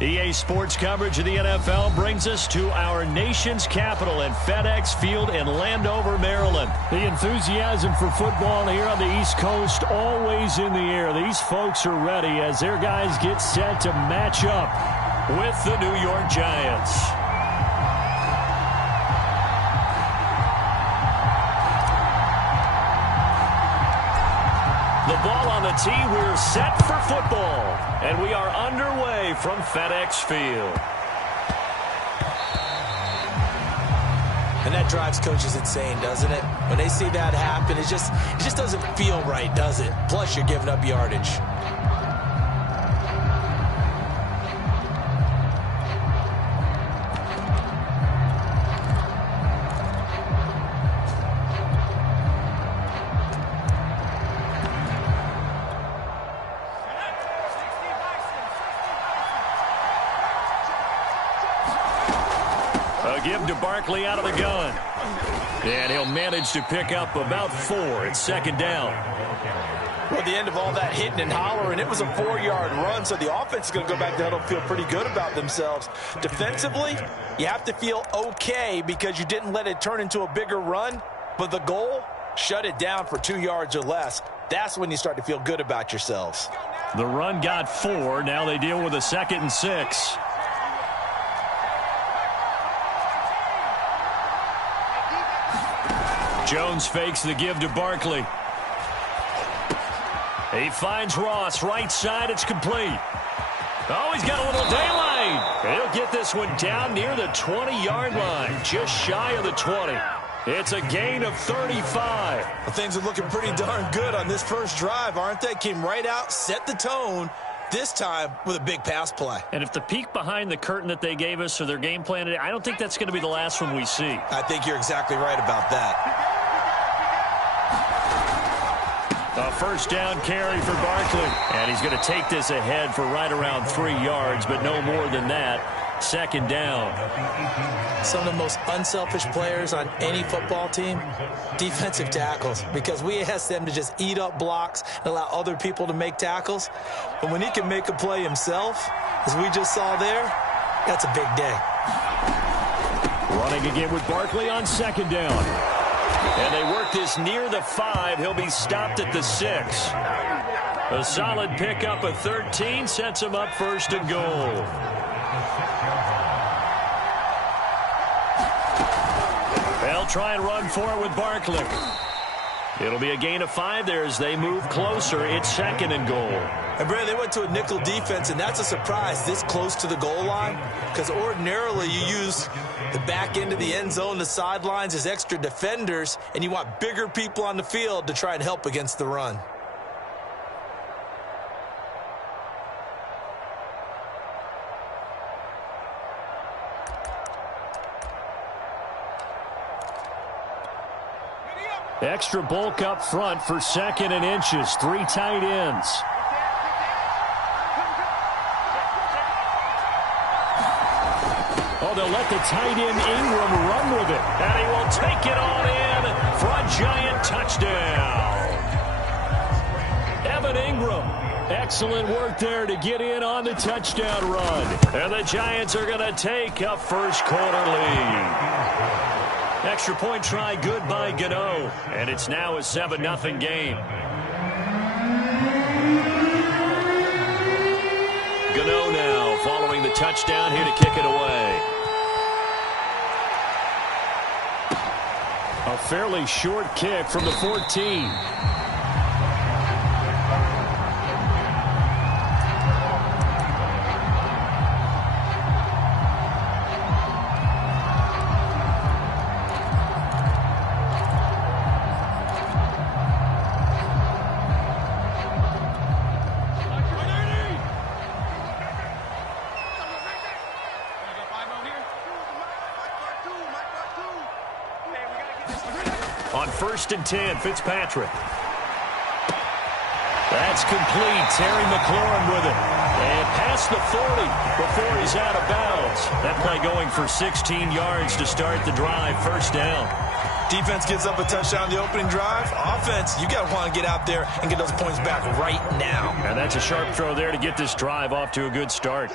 EA Sports coverage of the NFL brings us to our nation's capital at FedEx Field in Landover, Maryland. The enthusiasm for football here on the East Coast always in the air. These folks are ready as their guys get set to match up with the New York Giants. The ball on the tee, we're set for football. And we are underway from FedEx Field. And that drives coaches insane, doesn't it? When they see that happen, it just doesn't feel right, does it? Plus, you're giving up yardage. Give to Barkley out of the gun. And he'll manage to pick up about 4. It's second down. Well, at the end of all that hitting and hollering, it was a 4-yard run, so the offense is going to go back to huddle and feel pretty good about themselves. Defensively, you have to feel okay because you didn't let it turn into a bigger run, but the goal, shut it down for 2 yards or less. That's when you start to feel good about yourselves. The run got 4. Now they deal with a 2nd and 6. Jones fakes the give to Barkley. He finds Ross. Right side, it's complete. Oh, he's got a little daylight. He'll get this one down near the 20-yard line, just shy of the 20. It's a gain of 35. Well, things are looking pretty darn good on this first drive, aren't they? Came right out, set the tone, this time with a big pass play. And if the peek behind the curtain that they gave us or their game plan today, I don't think that's going to be the last one we see. I think you're exactly right about that. A first down carry for Barkley. And he's going to take this ahead for right around 3 yards, but no more than that. Second down. Some of the most unselfish players on any football team, defensive tackles, because we ask them to just eat up blocks and allow other people to make tackles. But when he can make a play himself, as we just saw there, that's a big day. Running again with Barkley on second down. And they work this near the 5. He'll be stopped at the 6. A solid pickup of 13 sets him up first and goal. They'll try and run for it with Barkley. It'll be a gain of 5 there as they move closer. It's second and goal. And, Brandon, they went to a nickel defense, and that's a surprise this close to the goal line because ordinarily you use the back end of the end zone, the sidelines as extra defenders, and you want bigger people on the field to try and help against the run. Extra bulk up front for second and inches. 3 tight ends. Oh, they'll let the tight end Ingram run with it. And he will take it all in for a giant touchdown. Evan Ingram. Excellent work there to get in on the touchdown run. And the Giants are going to take a first quarter lead. Extra point try good by Gano. And it's now a 7-0 game. Gano now following the touchdown here to kick it away. A fairly short kick from the 14. On 1st and 10, Fitzpatrick. That's complete. Terry McLaurin with it. And past the 40 before he's out of bounds. That play going for 16 yards to start the drive. First down. Defense gives up a touchdown the opening drive. Offense, you got to want to get out there and get those points back right now. And that's a sharp throw there to get this drive off to a good start.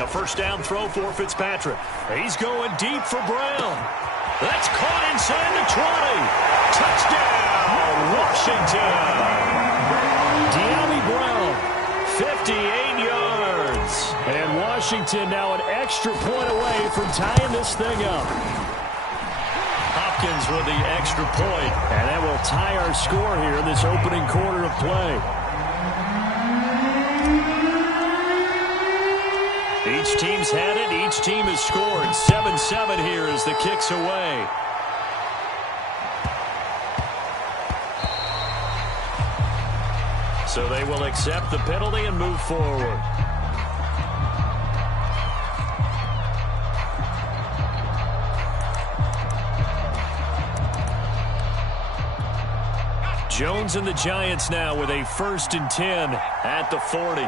A first down throw for Fitzpatrick. He's going deep for Brown. That's caught inside the 20. Touchdown, Washington. De'Ami Brown, 58 yards. And Washington now an extra point away from tying this thing up. Hopkins with the extra point, and that will tie our score here in this opening quarter of play. Each team's had it. Each team has scored. 7-7 here as the kick's away. So they will accept the penalty and move forward. Jones and the Giants now with a 1st and 10 at the 40.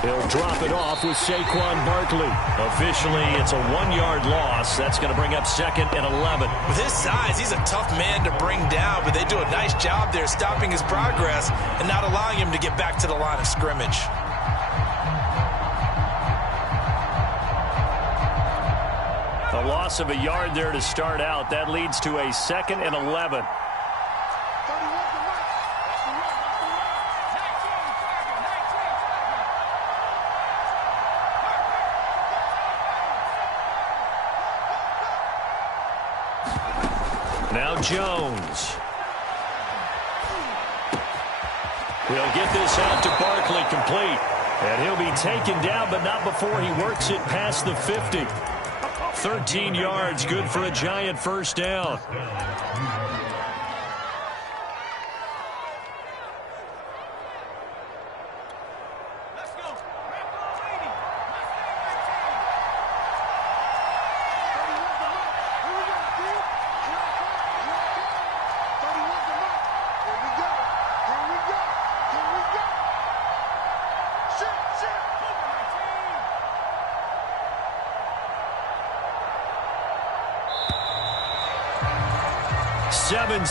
He'll drop it off with Saquon Barkley. Officially, it's a 1-yard loss. That's going to bring up 2nd and 11. With his size, he's a tough man to bring down, but they do a nice job there stopping his progress and not allowing him to get back to the line of scrimmage. A loss of a yard there to start out. That leads to a 2nd and 11. Now Jones. He'll get this out to Barkley complete. And he'll be taken down, but not before he works it past the 50. 13 yards, good for a Giant first down.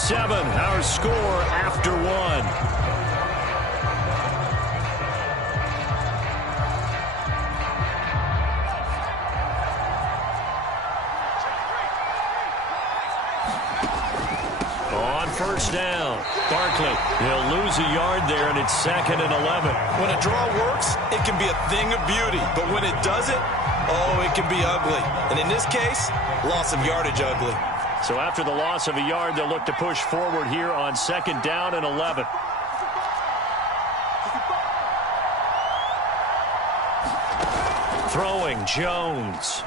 Our score after 1. On first down, Barkley. He'll lose a yard there, and it's 2nd and 11. When a draw works, it can be a thing of beauty. But when it doesn't, oh, it can be ugly. And in this case, loss of yardage ugly. So after the loss of a yard, they'll look to push forward here on 2nd down and 11. Throwing, Jones.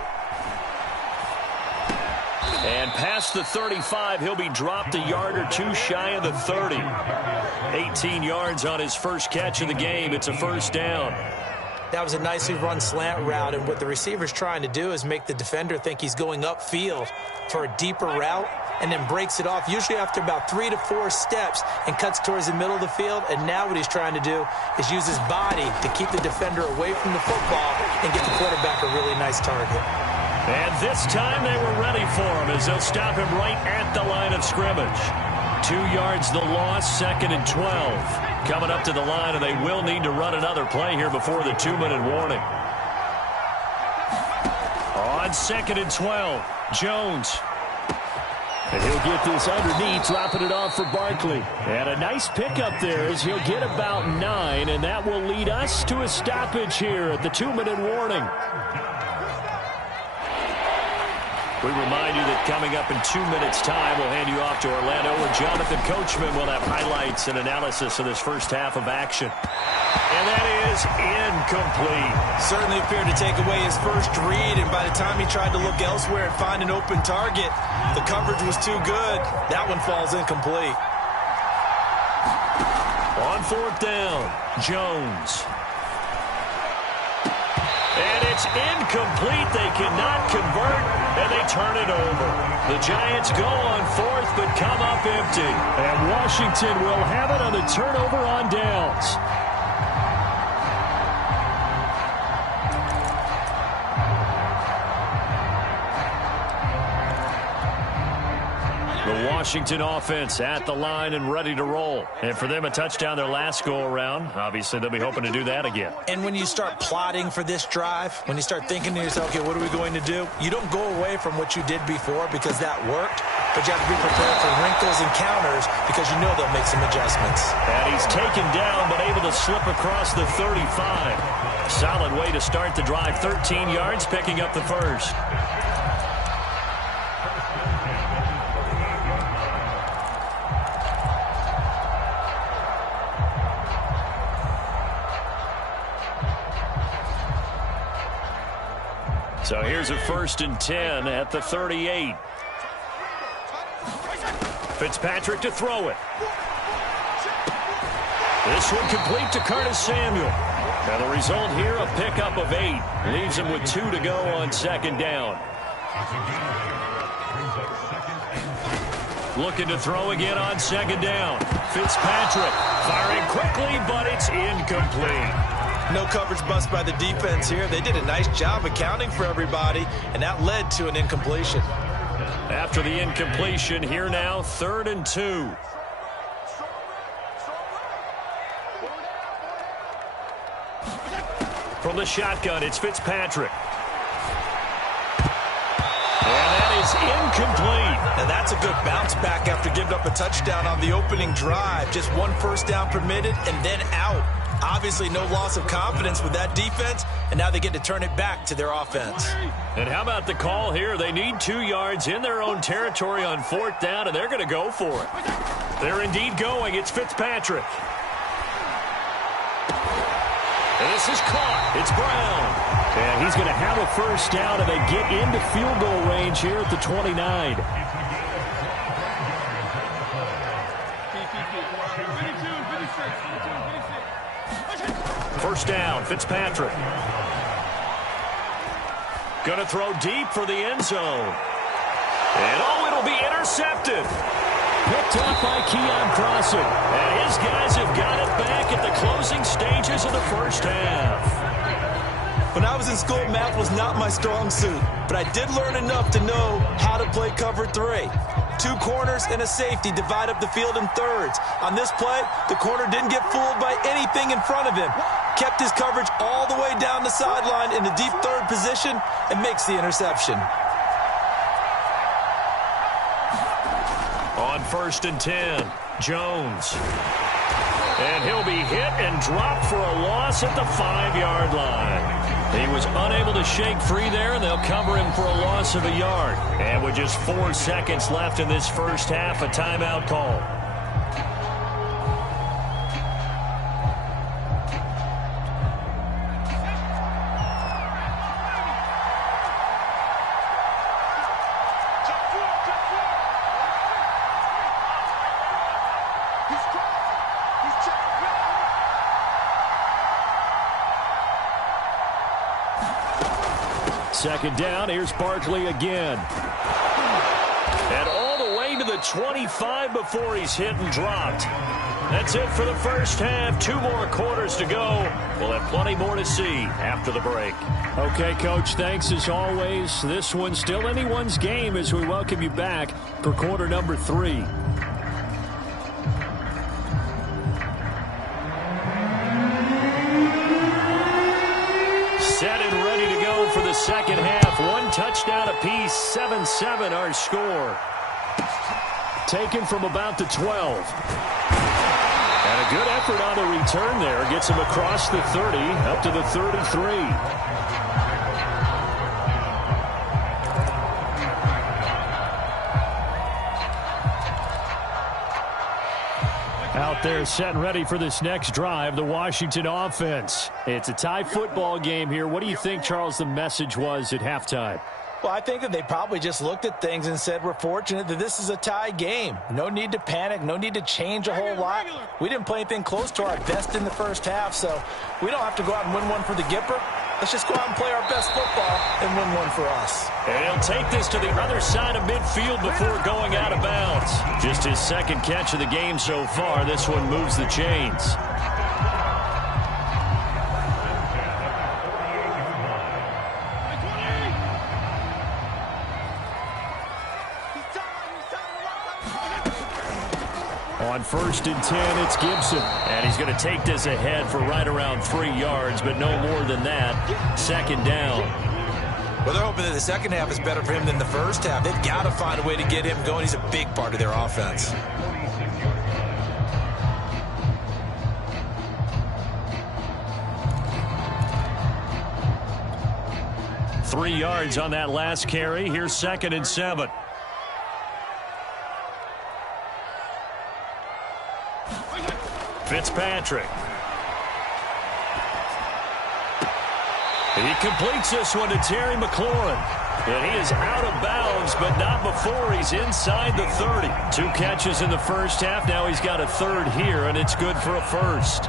And past the 35, he'll be dropped a yard or two shy of the 30. 18 yards on his first catch of the game. It's a first down. That was a nicely run slant route, and what the receiver's trying to do is make the defender think he's going upfield for a deeper route and then breaks it off, usually after about 3 to 4 steps, and cuts towards the middle of the field. And now what he's trying to do is use his body to keep the defender away from the football and get the quarterback a really nice target. And this time they were ready for him as they'll stop him right at the line of scrimmage. 2 yards the loss, 2nd and 12. Coming up to the line, and they will need to run another play here before the 2-minute warning. On 2nd and 12, Jones. And he'll get this underneath, dropping it off for Barkley. And a nice pickup there as he'll get about 9, and that will lead us to a stoppage here at the 2-minute warning. We remind you that coming up in 2 minutes' time, we'll hand you off to Orlando, where Jonathan Coachman will have highlights and analysis of this first half of action. And that is incomplete. Certainly appeared to take away his first read, and by the time he tried to look elsewhere and find an open target, the coverage was too good. That one falls incomplete. On 4th down, Jones. And it's incomplete. They cannot convert, and they turn it over. The Giants go on 4th, but come up empty. And Washington will have it on the turnover on downs. The Washington offense at the line and ready to roll. And for them, a touchdown their last go-around. Obviously, they'll be hoping to do that again. And when you start plotting for this drive, when you start thinking to yourself, okay, what are we going to do? You don't go away from what you did before because that worked, but you have to be prepared for wrinkles and counters because you know they'll make some adjustments. And he's taken down but able to slip across the 35. Solid way to start the drive. 13 yards, picking up the first. So here's a 1st and 10 at the 38. Fitzpatrick to throw it. This one complete to Curtis Samuel. And the result here, a pickup of 8. Leaves him with 2 to go on 2nd down. Looking to throw again on 2nd down. Fitzpatrick firing quickly, but it's incomplete. No coverage bust by the defense here. They did a nice job accounting for everybody, and that led to an incompletion. After the incompletion, here now, 3rd and 2. From the shotgun, it's Fitzpatrick. And that is incomplete. And that's a good bounce back after giving up a touchdown on the opening drive. Just 1 first down permitted and then out. Obviously no loss of confidence with that defense, and now they get to turn it back to their offense. And how about the call here? They need 2 yards in their own territory on 4th down, and they're going to go for it. They're indeed going. It's Fitzpatrick. And this is caught. It's Brown. And he's going to have a 1st down, and they get into field goal range here at the 29. First down, Fitzpatrick. Gonna throw deep for the end zone. And it'll be intercepted. Picked up by Keon Crossing. And his guys have got it back at the closing stages of the first half. When I was in school, math was not my strong suit, but I did learn enough to know how to play cover 3. 2 corners and a safety divide up the field in thirds. On this play, the corner didn't get fooled by anything in front of him. Kept his coverage all the way down the sideline in the deep 3rd position and makes the interception. On 1st and 10, Jones. And he'll be hit and dropped for a loss at the 5-yard line. He was unable to shake free there, and they'll cover him for a loss of a yard. And with just 4 seconds left in this first half, a timeout call. Second down, here's Barkley again. And all the way to the 25 before he's hit and dropped. That's it for the first half. 2 more quarters to go. We'll have plenty more to see after the break. Okay, Coach, thanks as always. This one's still anyone's game as we welcome you back for quarter number 3. Set and ready to go for the second half. 1 touchdown apiece, 7-7 our score. Taken from about the 12. And a good effort on the return there. Gets him across the 30, up to the 33. Out there set and ready for this next drive, the Washington offense. It's a tie football game here. What do you think, Charles, the message was at halftime? Well, I think that they probably just looked at things and said, we're fortunate that this is a tie game. No need to panic. No need to change a whole lot. We didn't play anything close to our best in the first half, so we don't have to go out and win one for the Gipper. Let's just go out and play our best football and win one for us. And he'll take this to the other side of midfield before going out of bounds. Just his second catch of the game so far. This one moves the chains. On 1st and 10, it's Gibson. And he's going to take this ahead for right around 3 yards, but no more than that. 2nd down. Well, they're hoping that the second half is better for him than the first half. They've got to find a way to get him going. He's a big part of their offense. Three yards on that last carry. Here's 2nd and 7. Fitzpatrick. He completes this one to Terry McLaurin. And he is out of bounds, but not before he's inside the 30. 2 catches in the first half. Now he's got a 3rd here, and it's good for a 1st.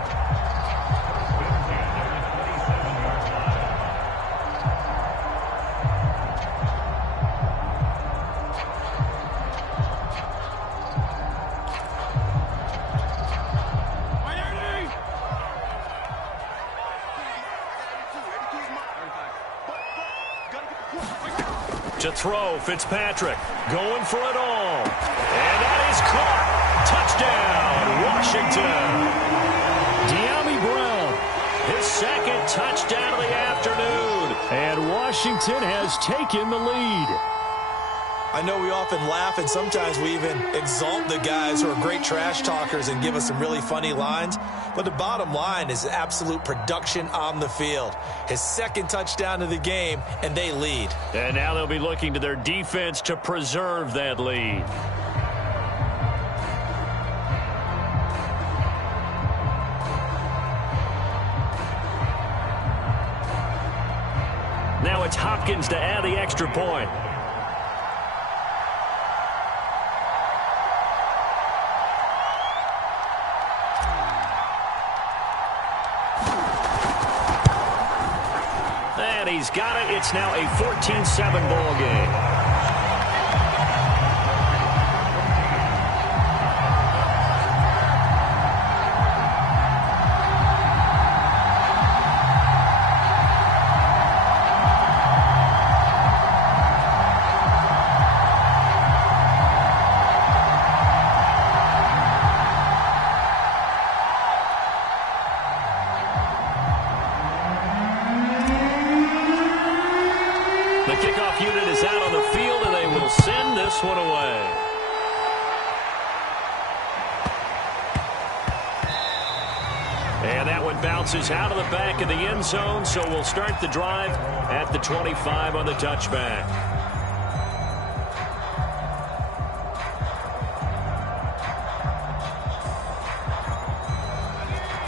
To throw, Fitzpatrick going for it all. And that is caught. Touchdown, Washington. Dyami Brown, his 2nd touchdown of the afternoon. And Washington has taken the lead. I know we often laugh, and sometimes we even exalt the guys who are great trash talkers and give us some really funny lines. But the bottom line is absolute production on the field. His 2nd touchdown of the game, and they lead. And now they'll be looking to their defense to preserve that lead. Now it's Hopkins to add the extra point. He's got it. It's now a 14-7 ball game. The kickoff unit is out on the field, and they will send this one away. And that one bounces out of the back of the end zone, so we'll start the drive at the 25 on the touchback.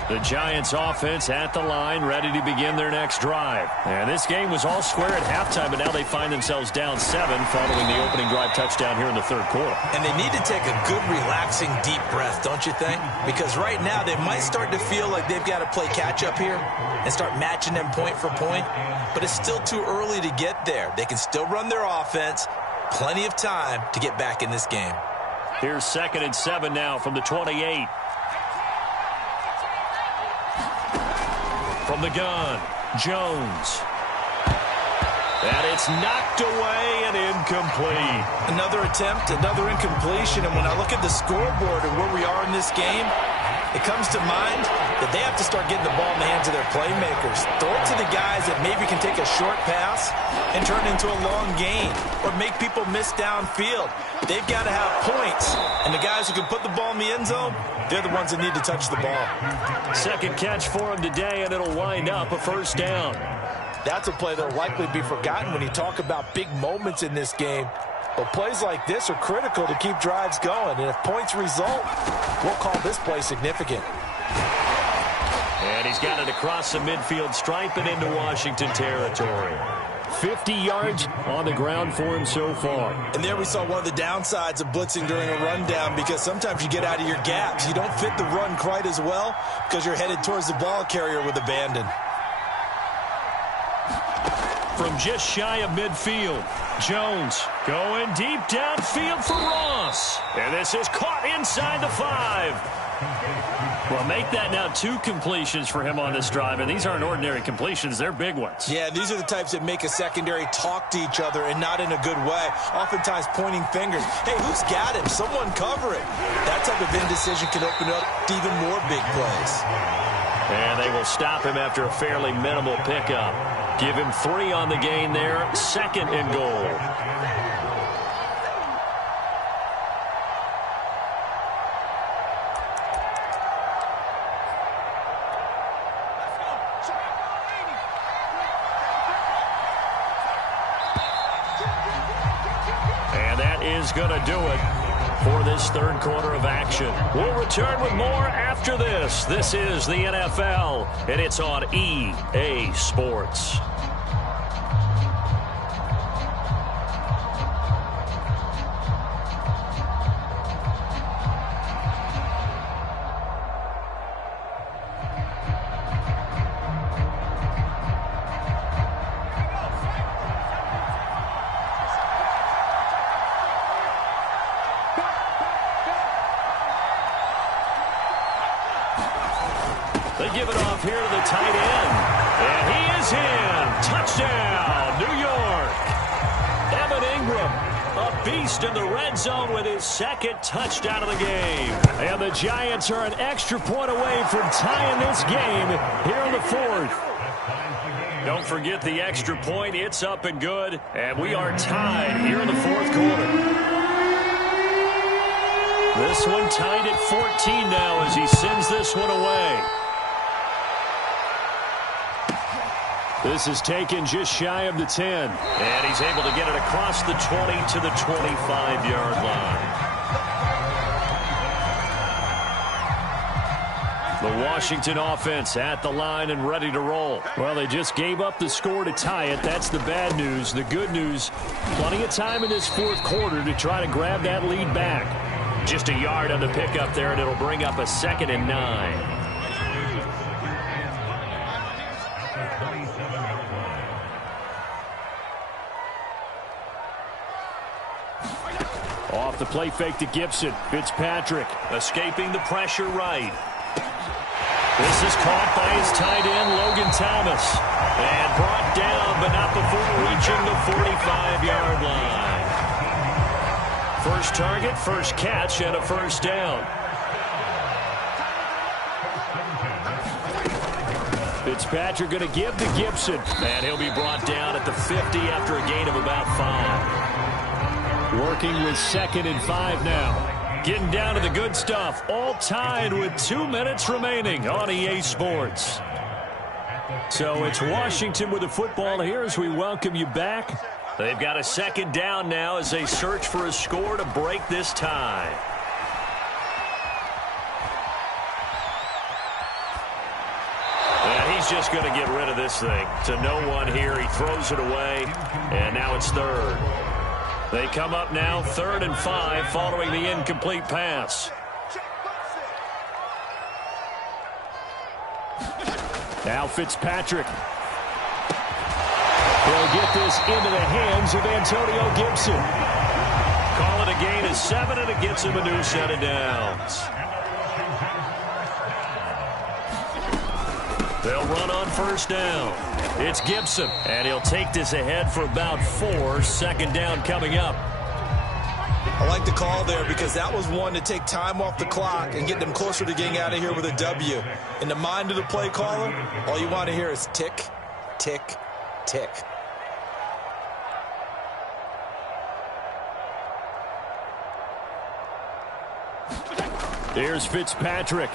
The Giants offense at the line, ready to begin their next drive. And this game was all square at halftime, but now they find themselves down 7 following the opening drive touchdown here in the 3rd quarter. And they need to take a good, relaxing, deep breath, don't you think? Because right now they might start to feel like they've got to play catch-up here and start matching them point for point. But it's still too early to get there. They can still run their offense. Plenty of time to get back in this game. Here's 2nd and 7 now from the 28. From the gun, Jones. And it's knocked away and incomplete. Another attempt, another incompletion. And when I look at the scoreboard and where we are in this game, it comes to mind that they have to start getting the ball in the hands of their playmakers. Throw it to the guys that maybe can take a short pass and turn it into a long gain or make people miss downfield. They've got to have points. And the guys who can put the ball in the end zone, they're the ones that need to touch the ball. 2nd catch for him today, and it'll wind up a 1st down. That's a play that will likely be forgotten when you talk about big moments in this game. But plays like this are critical to keep drives going. And if points result, we'll call this play significant. And he's got it across the midfield stripe and into Washington territory. 50 yards on the ground for him so far. And there we saw one of the downsides of blitzing during a rundown, because sometimes you get out of your gaps. You don't fit the run quite as well because you're headed towards the ball carrier with abandon. From just shy of midfield, Jones going deep downfield for Ross. And this is caught inside the 5. Well, make that now 2 completions for him on this drive, and these aren't ordinary completions. They're big ones. Yeah, these are the types that make a secondary talk to each other and not in a good way, oftentimes pointing fingers. Hey, who's got him? Someone cover it. That type of indecision can open up to even more big plays. And they will stop him after a fairly minimal pickup. Give him 3 on the gain there, 2nd and goal. Is going to do it for this third quarter of action. We'll return with more after this. This is the NFL, and it's on EA Sports. They give it off here to the tight end. And he is in. Touchdown, New York. Evan Ingram, a beast in the red zone with his 2nd touchdown of the game. And the Giants are an extra point away from tying this game here in the 4th. Don't forget the extra point. It's up and good. And we are tied here in the 4th quarter. This one tied at 14 now as he sends this one away. This is taken just shy of the 10. And he's able to get it across the 20 to the 25-yard line. The Washington offense at the line and ready to roll. Well, they just gave up the score to tie it. That's the bad news. The good news, plenty of time in this 4th quarter to try to grab that lead back. Just a yard on the pickup there, and it'll bring up a 2nd and 9. Off the play fake to Gibson. Fitzpatrick escaping the pressure right. This is caught by his tight end, Logan Thomas. And brought down, but not before reaching the 45-yard line. First target, first catch, and a first down. Fitzpatrick going to give to Gibson. And he'll be brought down at the 50 after a gain of about 5. Working with 2nd and 5 now. Getting down to the good stuff. All tied with 2 minutes remaining on EA Sports. So it's Washington with the football here as we welcome you back. They've got a 2nd down now as they search for a score to break this tie. And he's just going to get rid of this thing. To no one here. He throws it away. And now it's 3rd. They come up now 3rd and 5 following the incomplete pass. Now Fitzpatrick. He'll get this into the hands of Antonio Gibson. Call it a gain of 7, and it gets him a new set of downs. They'll run on first down. It's Gibson, and he'll take this ahead for about 4. 2nd down coming up. I like the call there because that was one to take time off the clock and get them closer to getting out of here with a W. In the mind of the play caller, all you want to hear is tick, tick, tick. There's Fitzpatrick.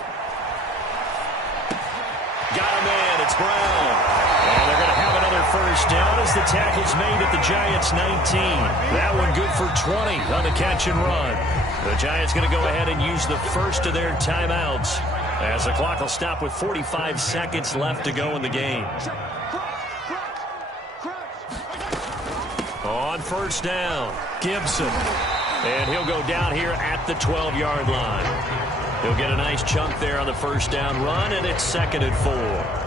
Got him in. It's Brown. And they're going to have another first down as the tackle's made at the Giants' 19. That one good for 20 on the catch and run. The Giants going to go ahead and use the first of their timeouts as the clock will stop with 45 seconds left to go in the game. On first down, Gibson. And he'll go down here at the 12-yard line. He'll get a nice chunk there on the first down run, and it's 2nd and 4.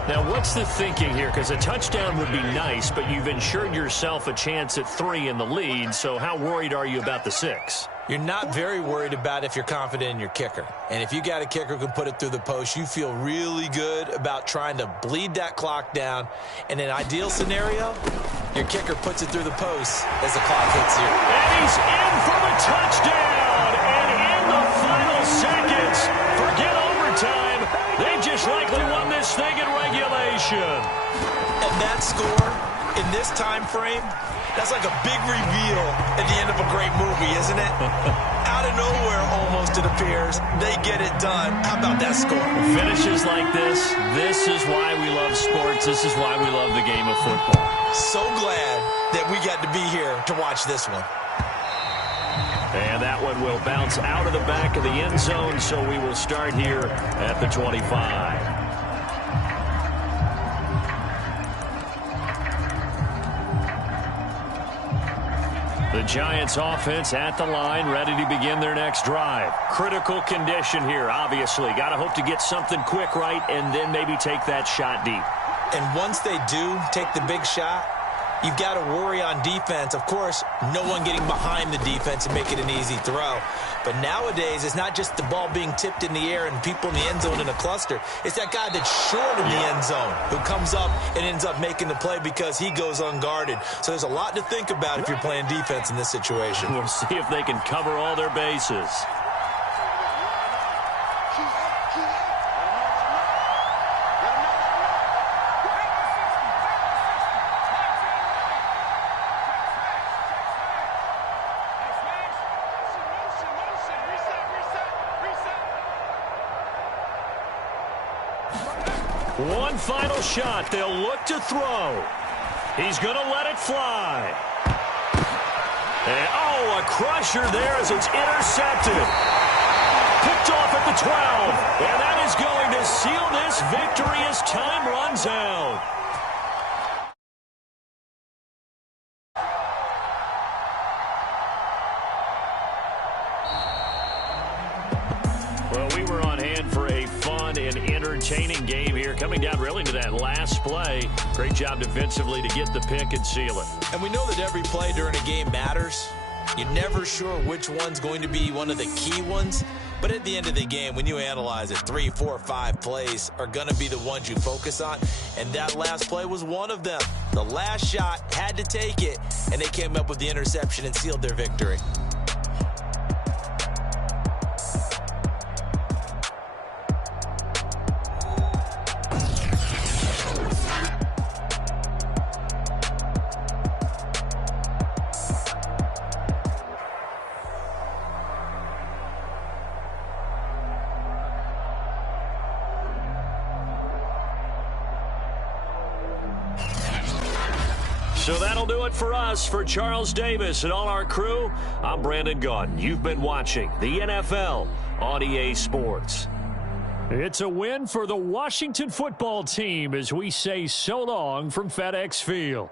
Now, what's the thinking here? Because a touchdown would be nice, but you've ensured yourself a chance at 3 in the lead, so how worried are you about the 6? You're not very worried about if you're confident in your kicker. And if you got a kicker who can put it through the post, you feel really good about trying to bleed that clock down. In an ideal scenario, your kicker puts it through the post as the clock hits you. And he's in for the touchdown. And in the final seconds, forget overtime. They just likely won this thing in regulation. And that score in this time frame, that's like a big reveal at the end of a great movie, isn't it? Out of nowhere, almost, it appears. They get it done. How about that score? Finishes like this is why we love sports. This is why we love the game of football. So glad that we got to be here to watch this one. And that one will bounce out of the back of the end zone, so we will start here at the 25. The Giants offense at the line, ready to begin their next drive. Critical condition here, obviously. Got to hope to get something quick right and then maybe take that shot deep. And once they do take the big shot, you've got to worry on defense. Of course, no one getting behind the defense and make it an easy throw. But nowadays, it's not just the ball being tipped in the air and people in the end zone in a cluster. It's that guy that's short in the end zone who comes up and ends up making the play because he goes unguarded. So there's a lot to think about if you're playing defense in this situation. We'll see if they can cover all their bases. One final shot. They'll look to throw. He's going to let it fly. And, oh, a crusher there as it's intercepted. Picked off at the 12. And that is going to seal this victory as time runs out. Well, we were on hand for a fun and entertaining game here, coming down really to that last play. Great job defensively to get the pick and seal it. And we know that every play during a game matters. You're never sure which one's going to be one of the key ones. But at the end of the game, when you analyze it, 3, 4, 5 plays are going to be the ones you focus on. And that last play was one of them. The last shot had to take it, and they came up with the interception and sealed their victory. So that'll do it for us. For Charles Davis and all our crew, I'm Brandon Gaudin. You've been watching the NFL on EA Sports. It's a win for the Washington football team as we say so long from FedEx Field.